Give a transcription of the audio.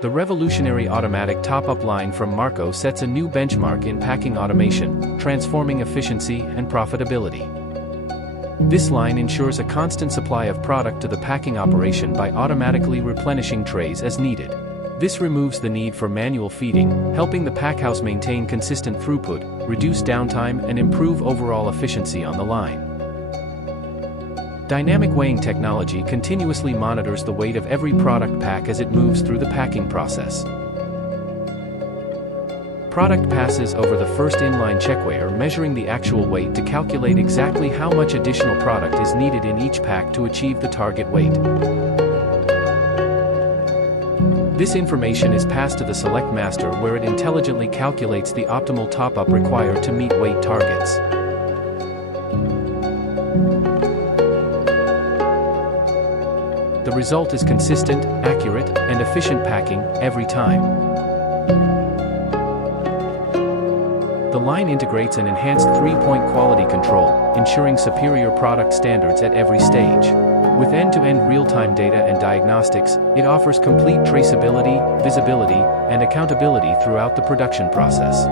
The revolutionary automatic top-up line from Marco sets a new benchmark in packing automation, transforming efficiency and profitability. This line ensures a constant supply of product to the packing operation by automatically replenishing trays as needed. This removes the need for manual feeding, helping the packhouse maintain consistent throughput, reduce downtime, and improve overall efficiency on the line. Dynamic weighing technology continuously monitors the weight of every product pack as it moves through the packing process. Product passes over the first inline checkweigher, measuring the actual weight to calculate exactly how much additional product is needed in each pack to achieve the target weight. This information is passed to the select master, where it intelligently calculates the optimal top-up required to meet weight targets. The result is consistent, accurate, and efficient packing every time. The line integrates an enhanced 3-point quality control, ensuring superior product standards at every stage. With end-to-end real-time data and diagnostics, it offers complete traceability, visibility, and accountability throughout the production process.